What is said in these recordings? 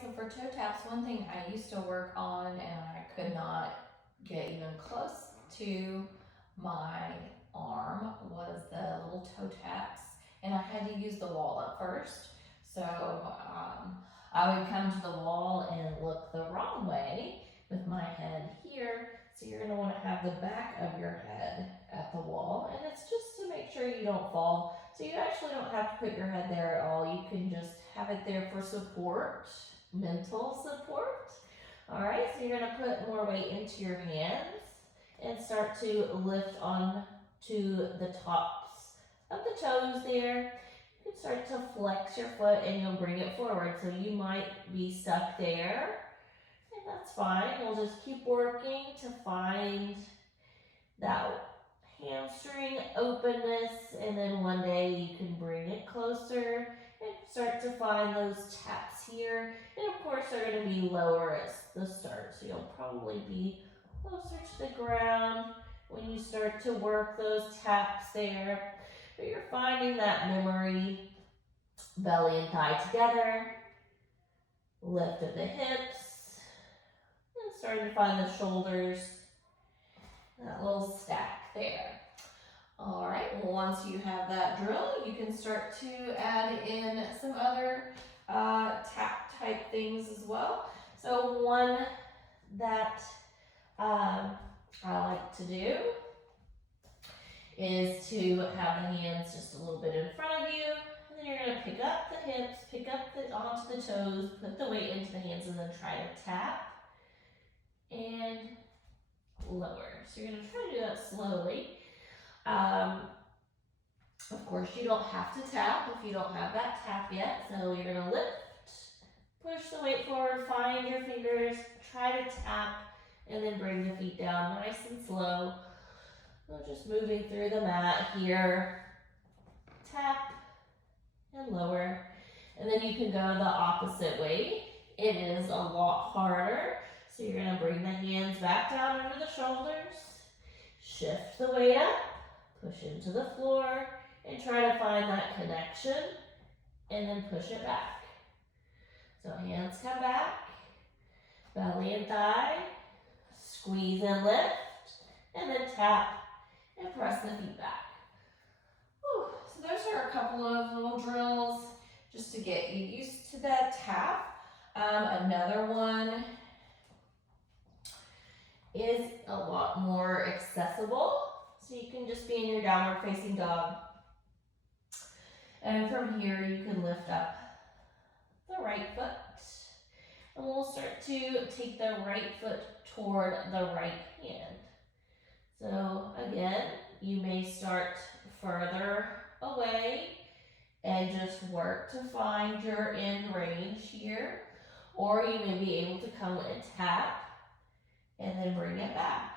so for toe taps, one thing I used to work on and I could not get even close to my arm was the little toe taps. And I had to use the wall at first. So I would come to the wall and look the wrong way with my head here. So you're gonna wanna have the back of your head at the wall. And it's just to make sure you don't fall. So you actually don't have to put your head there at all. You can just have it there for support, mental support. All right, so you're gonna put more weight into your hands and start to lift on to the tops of the toes there. You can start to flex your foot and you'll bring it forward. So you might be stuck there, and that's fine. We'll just keep working to find that hamstring openness, and then one day you can bring it closer and start to find those taps here. And of course they're going to be lower at the start, so you'll probably be closer to the ground when you start to work those taps there. But you're finding that memory, belly and thigh together, lift of the hips, and starting to find the shoulders, that little stack there. All right, well, once you have that drill, you can start to add in some other tap type things as well. So one that I like to do is to have the hands just a little bit in front of you, and then you're gonna pick up the hips, pick up onto the toes, put the weight into the hands, and then try to tap and lower. So you're gonna try to do that slowly. Of course, you don't have to tap if you don't have that tap yet. So you're gonna lift, push the weight forward, find your fingers, try to tap, and then bring the feet down nice and slow. So just moving through the mat here, tap and lower. And then you can go the opposite way. It is a lot harder. So you're gonna bring the hands back down under the shoulders, shift the weight up, push into the floor, and try to find that connection, and then push it back. So hands come back, belly and thigh, squeeze and lift, and then tap and press the feet back. Whew. So those are a couple of little drills just to get you used to that tap. Another one is a lot more accessible. So you can just be in your downward facing dog. And from here you can lift up the right foot. And we'll start to take the right foot toward the right hand. So again, you may start further away and just work to find your end range here. Or you may be able to come and tap and then bring it back.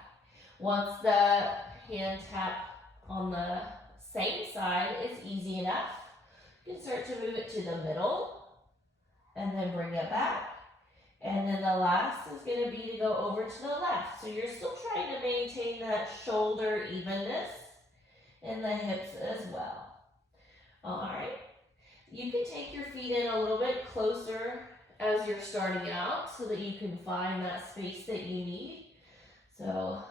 Once the hand tap on the same side is easy enough, you can start to move it to the middle and then bring it back. And then the last is going to be to go over to the left. So you're still trying to maintain that shoulder evenness in the hips as well. All right. You can take your feet in a little bit closer as you're starting out so that you can find that space that you need. So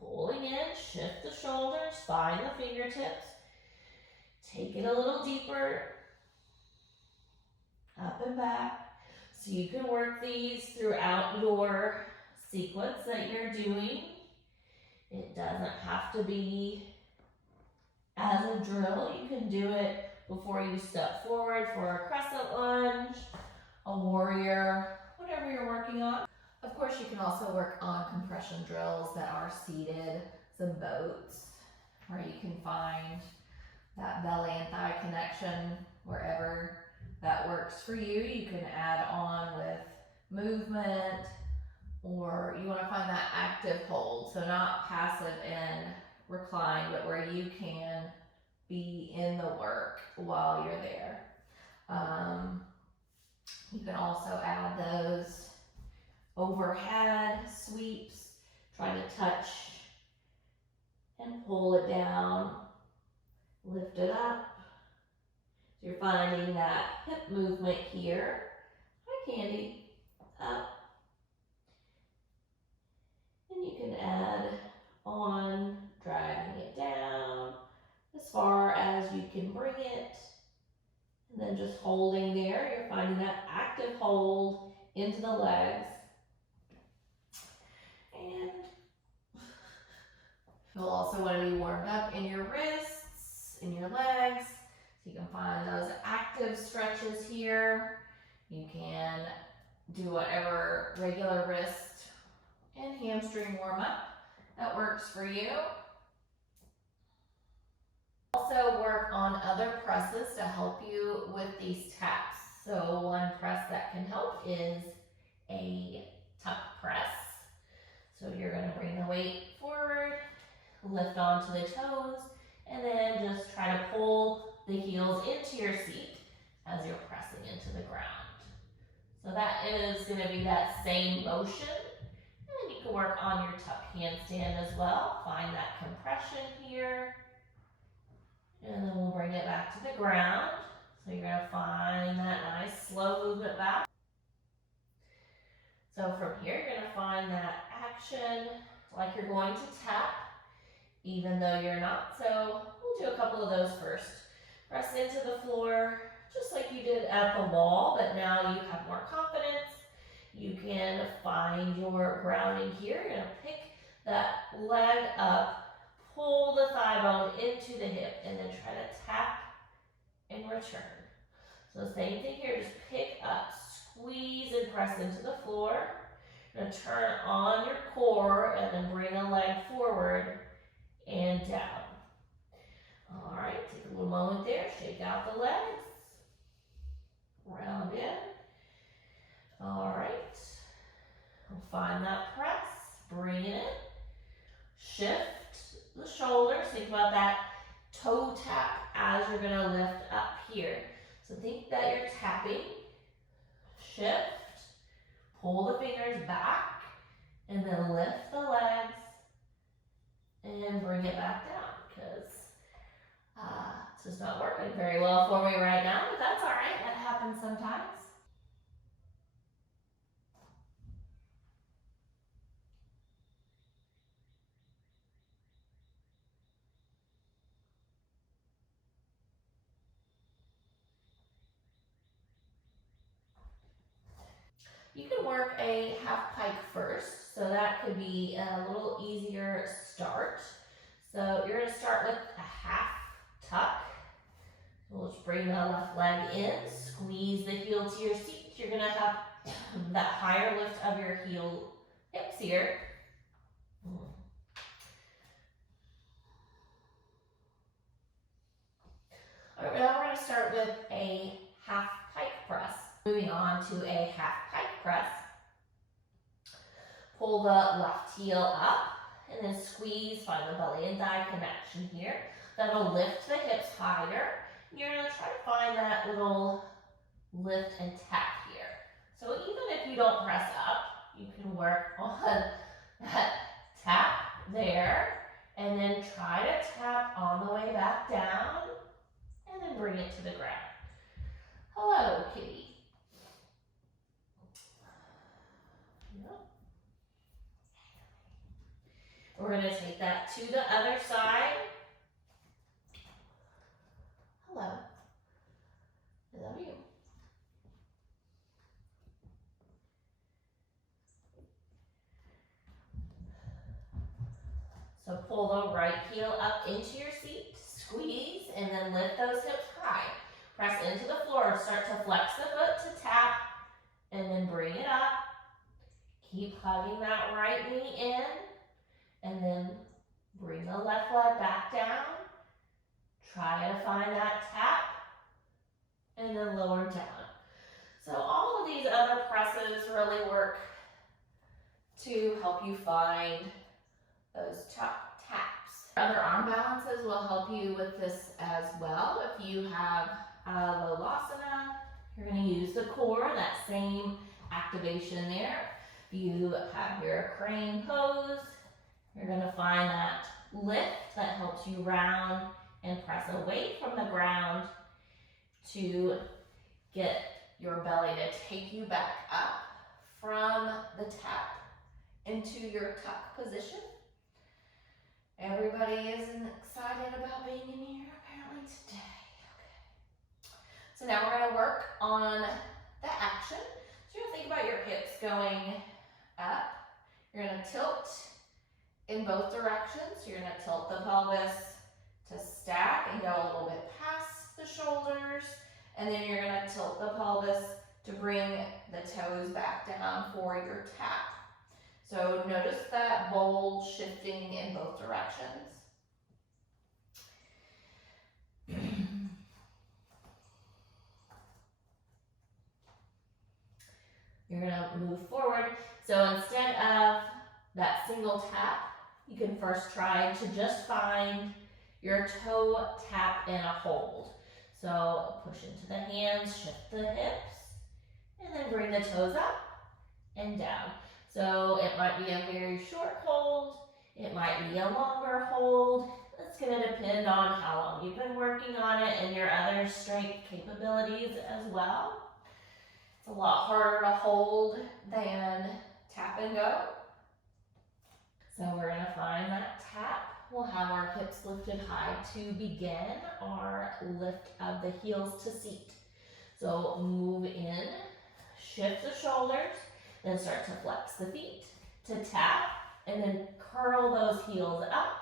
pulling in, shift the shoulders, find the fingertips, take it a little deeper, up and back. So you can work these throughout your sequence that you're doing. It doesn't have to be as a drill. You can do it before you step forward for a crescent lunge, a warrior, whatever you're working on. Of course, you can also work on compression drills that are seated, some boats, where you can find that belly and thigh connection wherever that works for you. You can add on with movement, or you want to find that active hold, so not passive and recline, but where you can be in the work while you're there. You can also add those overhead sweeps, try to touch and pull it down, lift it up. So you're finding that hip movement here. I handy. Up. And you can add on, dragging it down as far as you can bring it. And then just holding there, you're finding that active hold into the legs. And you'll also want to be warmed up in your wrists, in your legs. So you can find those active stretches here. You can do whatever regular wrist and hamstring warm up that works for you. Also work on other presses to help you with these taps. So one press that can help is a tuck press. So you're going to bring the weight forward, lift onto the toes, and then just try to pull the heels into your seat as you're pressing into the ground. So that is going to be that same motion. And then you can work on your tuck handstand as well. Find that compression here. And then we'll bring it back to the ground. So you're going to find that nice slow movement back. So from here, you're going to find that action like you're going to tap, even though you're not. So we'll do a couple of those first. Press into the floor, just like you did at the wall, but now you have more confidence. You can find your grounding here. You're going to pick that leg up, pull the thigh bone into the hip, and then try to tap and return. So same thing here, just pick up, squeeze and press into the floor. You're going to turn on your core and then bring the leg forward and down. All right, take a little moment there, shake out the legs, round in. All right, we'll find that press, bring it in, shift the shoulders, think about that toe tap as you're going to lift up here. So think that you're tapping, shift, pull the fingers back, and then lift the legs and bring it back down, because it's just not working very well for me right now, but that's all right. That happens sometimes. You can work a half pike first, so that could be a little easier start. So you're going to start with a half tuck. We'll just bring the left leg in, squeeze the heel to your seat. You're going to have that higher lift of your hips here. All right, now we're going to start with a half pike press. Moving on to a half pike press. Pull the left heel up and then squeeze, find the belly and thigh connection here. That'll lift the hips higher. You're going to try to find that little lift and tap here. So even if you don't press up, you can work on that tap there and then try to tap on the way back down and then bring it to the ground. Hello, kitty. Yep. We're going to take that to the other side. Hello. I love you. So pull the right heel up into your seat, squeeze, and then lift those hips high. Press into the floor, start to flex the foot to tap, and then bring it up. Keep hugging that right knee in, and then bring the left leg back down. Try to find that tap, and then lower down. So all of these other presses really work to help you find those taps. Other arm balances will help you with this as well. If you have Lolasana, you're going to use the core, that same activation there. If you have your crane pose, you're going to find that lift that helps you round and press away from the ground to get your belly to take you back up from the tap into your tuck position. Everybody is excited about being in here apparently today. Okay. So now we're gonna work on the action. So you're gonna think about your hips going up. You're gonna tilt in both directions. You're gonna tilt the pelvis to stack and go a little bit past the shoulders. And then you're gonna tilt the pelvis to bring the toes back down for your tap. So notice that bowl shifting in both directions. You're gonna move forward. So instead of that single tap, you can first try to just find your toe tap and a hold. So push into the hands, shift the hips, and then bring the toes up and down. So it might be a very short hold, it might be a longer hold. It's gonna depend on how long you've been working on it and your other strength capabilities as well. It's a lot harder to hold than tap and go. So we're gonna find that tap. We'll have our hips lifted high to begin our lift of the heels to seat. So move in, shift the shoulders, then start to flex the feet to tap, and then curl those heels up.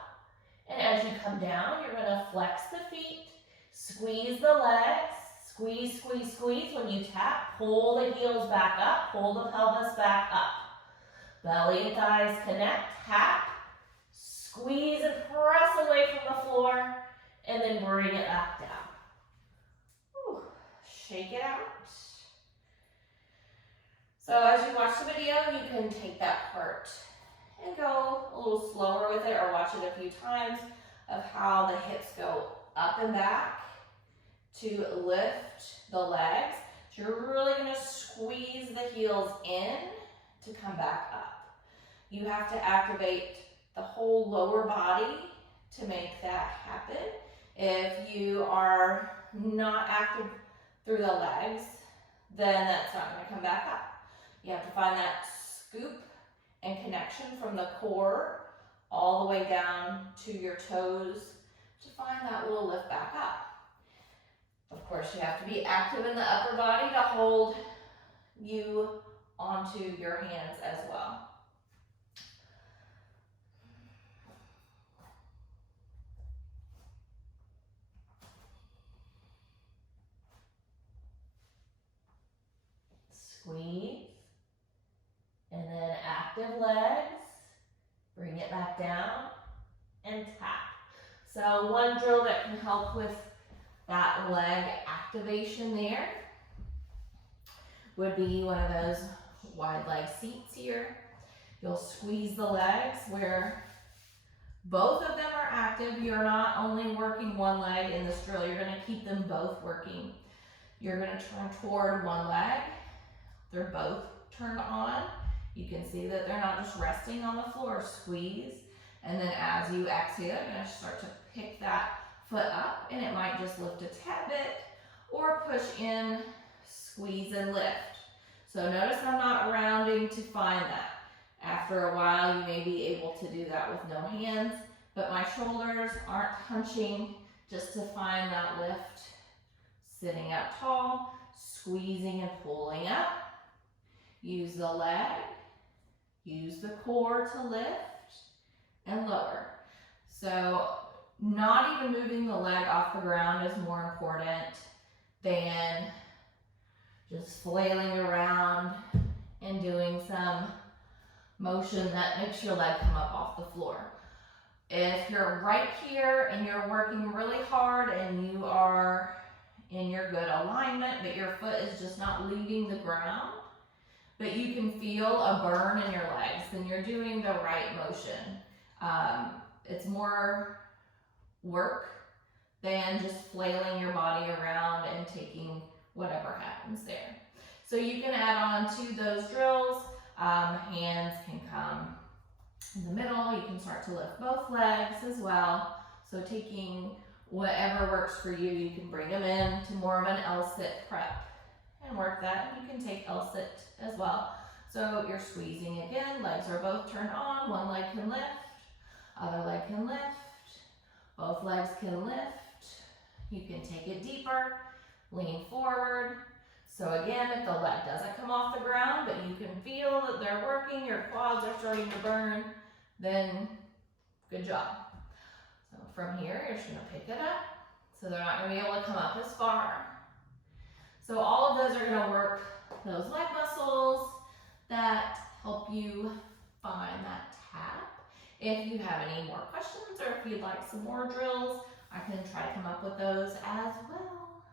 And as you come down, you're gonna flex the feet, squeeze the legs, squeeze, squeeze, squeeze. When you tap, pull the heels back up, pull the pelvis back up. Belly and thighs connect, tap, squeeze and press away from the floor, and then bring it back down. Whew. Shake it out. So as you watch the video, you can take that part and go a little slower with it, or watch it a few times of how the hips go up and back to lift the legs. So you're really gonna squeeze the heels in to come back up. You have to activate the whole lower body to make that happen. If you are not active through the legs, then that's not gonna come back up. You have to find that scoop and connection from the core all the way down to your toes to find that little lift back up. Of course, you have to be active in the upper body to hold you onto your hands as well. Squeeze, and then active legs, bring it back down, and tap. So one drill that can help with that leg activation there would be one of those wide leg seats here. You'll squeeze the legs where both of them are active. You're not only working one leg in this drill, you're gonna keep them both working. You're gonna turn toward one leg. They're both turned on. You can see that they're not just resting on the floor. Squeeze, and then as you exhale, you're gonna start to pick that foot up, and it might just lift a tad bit, or push in, squeeze and lift. So notice I'm not rounding to find that. After a while, you may be able to do that with no hands, but my shoulders aren't hunching just to find that lift. Sitting up tall, squeezing and pulling up. Use the leg, use the core to lift and lower. So not even moving the leg off the ground is more important than just flailing around and doing some motion that makes your leg come up off the floor. If you're right here and you're working really hard and you are in your good alignment, but your foot is just not leaving the ground, but you can feel a burn in your legs, then you're doing the right motion. It's more work than just flailing your body around and taking whatever happens there. So you can add on to those drills. Hands can come in the middle. You can start to lift both legs as well. So taking whatever works for you, you can bring them in to more of an L-sit prep and work that. And you can take L-sit as well. So you're squeezing again, legs are both turned on, one leg can lift, other leg can lift, both legs can lift. You can take it deeper, lean forward. So again, if the leg doesn't come off the ground, but you can feel that they're working, your quads are starting to burn, then good job. So from here, you're just gonna pick it up. So they're not gonna be able to come up as far. So all of those are gonna work those leg muscles that help you find that tap. If you have any more questions or if you'd like some more drills, I can try to come up with those as well.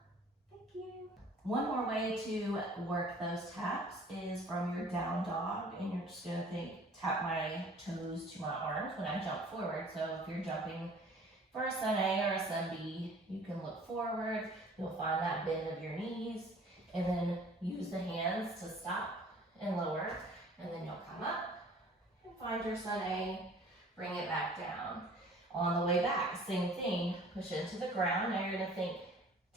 Thank you. One more way to work those taps is from your down dog, and you're just gonna think, tap my toes to my arms when I jump forward. So if you're jumping for a sun A or a sun B, you can look forward, you'll find that bend of your knees, and then use the hands to stop and lower, and then you'll come up and find your sun A, bring it back down. On the way back, same thing, push into the ground. Now you're gonna think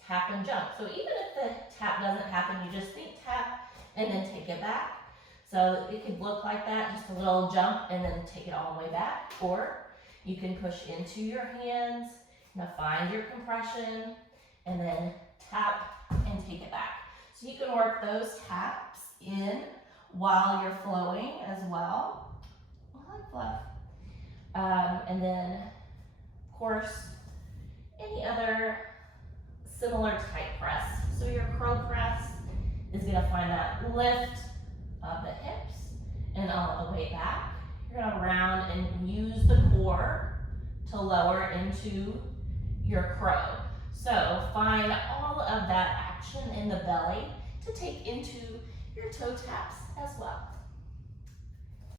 tap and jump. So even if the tap doesn't happen, you just think tap and then take it back. So it could look like that, just a little jump and then take it all the way back. Or you can push into your hands, now find your compression, and then tap and take it back. So you can work those taps in while you're flowing as well. I like fluff. And then, of course, any other similar type press. So your crow press is gonna find that lift of the hips, and on the way back, you're gonna round and use the core to lower into your crow. So find all of that action in the belly to take into your toe taps as well.